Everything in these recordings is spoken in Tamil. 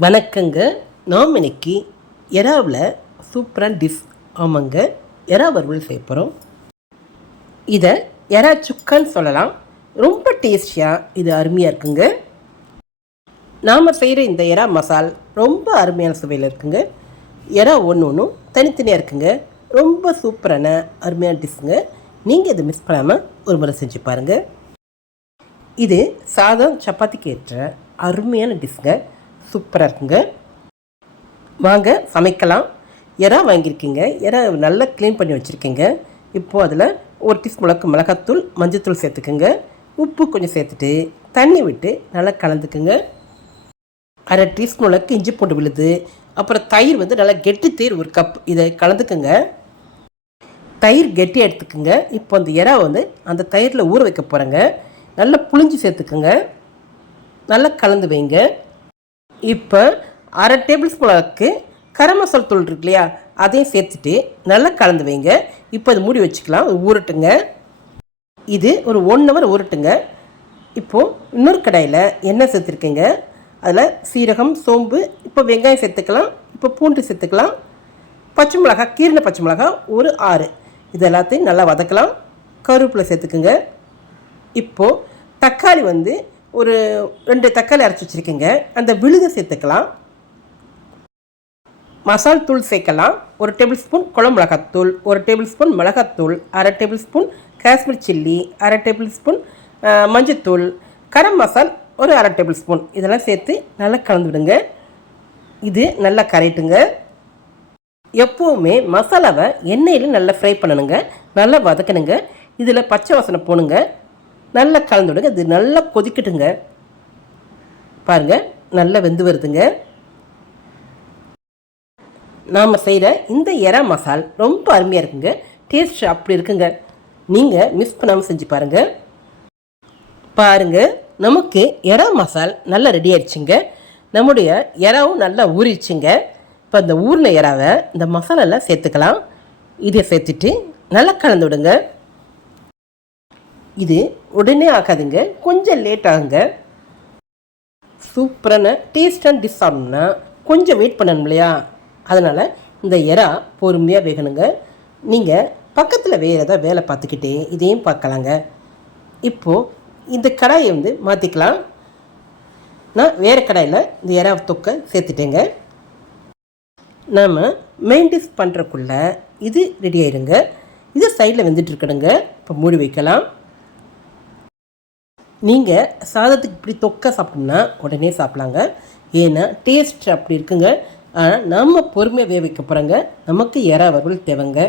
வணக்கங்க. நாம் இன்னைக்கு எறாவில் சூப்பரான டிஷ் ஆமாங்க. எறா வறுவல் செய்ய போகிறோம் இதை எறா சுக்கான்னு சொல்லலாம். ரொம்ப டேஸ்டியாக இது அருமையாக இருக்குங்க. நாம் செய்கிற இந்த எறா மசால் ரொம்ப அருமையான சுவையில் இருக்குங்க. எறா ஒன்று ஒன்றும் தனித்தனியாக இருக்குங்க. ரொம்ப சூப்பரான அருமையான டிஷ்ஷுங்க நீங்கள் இதை மிஸ் பண்ணாமல் ஒரு முறை செஞ்சு பாருங்கள் இது சாதம் சப்பாத்திக்கு ஏற்ற அருமையான டிஷ்ங்க சூப்பராக இருக்குங்க. வாங்க சமைக்கலாம். எறா வாங்கியிருக்கீங்க. எறா நல்லா க்ளீன் பண்ணி வச்சுருக்கீங்க. இப்போது அதில் ஒரு டீஸ்பூனுக்கு மிளகாத்தூள் மஞ்சத்தூள் சேர்த்துக்குங்க. உப்பு கொஞ்சம் சேர்த்துட்டு தண்ணி விட்டு நல்லா கலந்துக்குங்க. அரை டீஸ்பூனுக்கு இஞ்சி பூண்டு விழுது. அப்புறம் தயிர் வந்து நல்லா கெட்டி தயிர் ஒரு கப் இதை கலந்துக்குங்க. தயிர் கெட்டியாக எடுத்துக்குங்க. இப்போ அந்த இறா வந்து அந்த தயிரில் ஊற வைக்க போகிறேங்க நல்லா புளிஞ்சு சேர்த்துக்குங்க. நல்லா கலந்து வைங்க. இப்போ அரை டேபிள் ஸ்பூனுக்கு கரம் மசாலா தூள் இருக்கு இல்லையா? அதையும் சேர்த்துட்டு நல்லா கலந்து வைங்க. இப்போ அது மூடி வச்சுக்கலாம். அது ஊறட்டுங்க. இது ஒரு ஒன் ஹவர் ஊறட்டுங்க. இப்போது இன்னொரு கடாயில் எண்ணெய் சேர்த்துருக்கீங்க. அதில் சீரகம் சோம்பு இப்போ வெங்காயம் சேர்த்துக்கலாம். இப்போ பூண்டு சேர்த்துக்கலாம். பச்சை மிளகா கீரண பச்சை மிளகா ஒரு ஆறு. இது எல்லாத்தையும் நல்லா வதக்கலாம். கருவேப்பிலை சேர்த்துக்குங்க. இப்போது தக்காளி வந்து ஒரு ரெண்டு தக்காளி அரைச்சி வச்சுருக்கீங்க. அந்த விழுதை சேர்த்துக்கலாம். மசால் தூள் சேர்க்கலாம். ஒரு டேபிள் ஸ்பூன் குளம் மிளகாத்தூள் ஒரு டேபிள் ஸ்பூன் மிளகாத்தூள் அரை டேபிள் ஸ்பூன் காஷ்மீர் சில்லி அரை டேபிள் ஸ்பூன் மஞ்சத்தூள் கரம் மசால் ஒரு அரை டேபிள் ஸ்பூன் இதெல்லாம் சேர்த்து நல்லா கலந்து விடுங்க இது நல்லா கரைட்டுங்க எப்போவுமே மசாலாவை எண்ணெயில் நல்லா ஃப்ரை பண்ணணுங்க. நல்லா வதக்கணுங்க. இதில் பச்சை வாசனை போணுங்க நல்லா கலந்து விடுங்க இது நல்லா கொதிக்கட்டுங்க. பாருங்கள் நல்லா வெந்து வருதுங்க. நாம் செய்கிற இந்த எறா மசால் ரொம்ப அருமையாக இருக்குங்க. டேஸ்ட் அப்படி இருக்குங்க. நீங்கள் மிஸ் பண்ணாமல் செஞ்சு பாருங்கள் பாருங்கள் நமக்கு எறா மசால் நல்லா ரெடி ஆயிடுச்சுங்க. நம்முடைய எறாவும் நல்லா ஊறிடுச்சுங்க. இப்போ இந்த ஊர்ன எறாவை இந்த மசாலாலாம் சேர்த்துக்கலாம். இதை சேர்த்துட்டு நல்லா கலந்து விடுங்க இது உடனே ஆகாதுங்க. கொஞ்சம் லேட் ஆகுங்க. சூப்பரான டேஸ்டான டிஷ் ஆகணும்னா கொஞ்சம் வெயிட் பண்ணணும் இல்லையா? அதனால் இந்த எறா பொறுமையாக வேகணுங்க. நீங்கள் பக்கத்தில் வேறு ஏதாவது வேலை பார்த்துக்கிட்டே இதையும் பார்க்கலாங்க. இப்போது இந்த கடாயை வந்து மாற்றிக்கலாம் நான் வேறு கடாயில் இந்த எறா தொக்கை சேர்த்துட்டேங்க. நாம் மெயின் டிஷ் பண்ணுறக்குள்ள இது ரெடி ஆயிருங்க. இது சைடில் வெந்துட்டு இருக்கணுங்க. இப்போ மூடி வைக்கலாம். நீங்கள் சாதத்துக்கு இப்படி தொக்க சாப்பிட்டோம்னா உடனே சாப்பிட்லாங்க. ஏன்னா டேஸ்ட் அப்படி இருக்குங்க. ஆனால் நம்ம பொறுமையாக வேக வைக்க போகிறோங்க நமக்கு எறா வறுவல் தேவைங்க.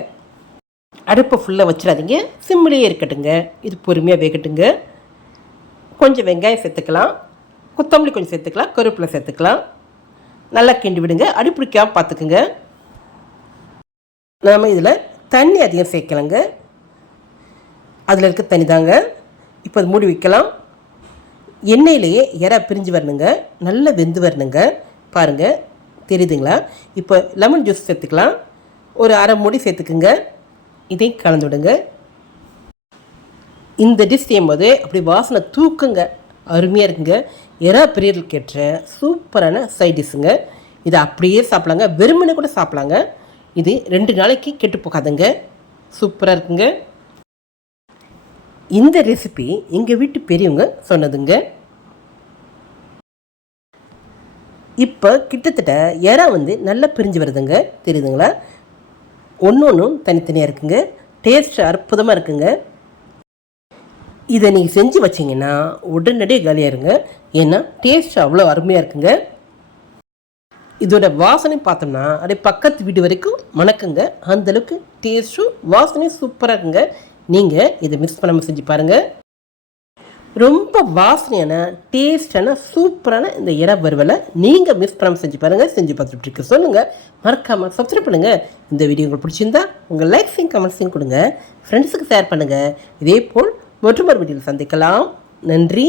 அடுப்பை ஃபுல்லாக வச்சிடாதீங்க. சிம்மிலேயே இருக்கட்டுங்க. இது பொறுமையாக வேகட்டுங்க. கொஞ்சம் வெங்காயம் சேர்த்துக்கலாம். கொத்தமல்லி கொஞ்சம் சேர்த்துக்கலாம். கருவேப்பிலை சேர்த்துக்கலாம். நல்லா கிண்டி விடுங்க. அடிப்பிடிக்காமல் பார்த்துக்குங்க. நாம் இதில் தண்ணி அதிகம் சேர்க்கலைங்க. அதில் இருக்க தண்ணி தாங்க. இப்போ அது மூடி வைக்கலாம். எண்ணெயிலேயே எறா பிரிஞ்சு வரணுங்க. நல்லா வெந்து வரணுங்க. பாருங்கள் தெரியுதுங்களா? இப்போ லெமன் ஜூஸ் சேர்த்துக்கலாம். ஒரு அரை மூடி சேர்த்துக்குங்க. இதையும் கலந்து விடுங்க. இந்த டிஷ் செய்யும்போது அப்படி வாசனை தூக்குங்க. அருமையாக இருக்குங்க. எறா பிரியர்களுக்கு கேட்ட சூப்பரான சைட் டிஷ்ஷுங்க இதை அப்படியே சாப்பிட்லாங்க. வெறுமனை கூட சாப்பிட்லாங்க. இது ரெண்டு நாளைக்கு கெட்டு போகாதுங்க. சூப்பராக இருக்குங்க. இந்த ரெசிபி எங்கள் வீட்டு பெரியவங்க சொன்னதுங்க. இப்போ கிட்டத்தட்ட எறா வந்து நல்லா பிரிஞ்சு வருதுங்க. தெரியுதுங்களா? ஒன்று ஒன்றும் தனித்தனியாக இருக்குங்க. டேஸ்ட் அற்புதமாக இருக்குங்க. இதை நீங்கள் செஞ்சு வச்சிங்கன்னா உடனடியாக காலியாயிருங்க ஏன்னா டேஸ்ட் அவ்வளோ அருமையாக இருக்குங்க. இதோட வாசனை பார்த்தோம்னா அப்படியே பக்கத்து வீடு வரைக்கும் மணக்குங்க. அந்தளவுக்கு டேஸ்ட்டும் வாசனையும் சூப்பராக இருக்குங்க. நீங்கள் இதை மிஸ் பண்ணாமல் செஞ்சு பாருங்கள் ரொம்ப வாசனையான டேஸ்டான சூப்பரான இந்த இற வறுவலை நீங்கள் மிஸ் பண்ணாமல் செஞ்சு பாருங்கள் செஞ்சு பார்த்துட்டு இருக்க சொல்லுங்கள் மறக்காமல் சப்ஸ்கிரைப் பண்ணுங்கள் இந்த வீடியோ உங்களுக்கு பிடிச்சிருந்தா உங்கள் லைக்ஸையும் கமெண்ட்ஸையும் கொடுங்க. ஃப்ரெண்ட்ஸுக்கு ஷேர் பண்ணுங்கள் இதே போல் மற்றொரு வீடியோவில் சந்திக்கலாம். நன்றி.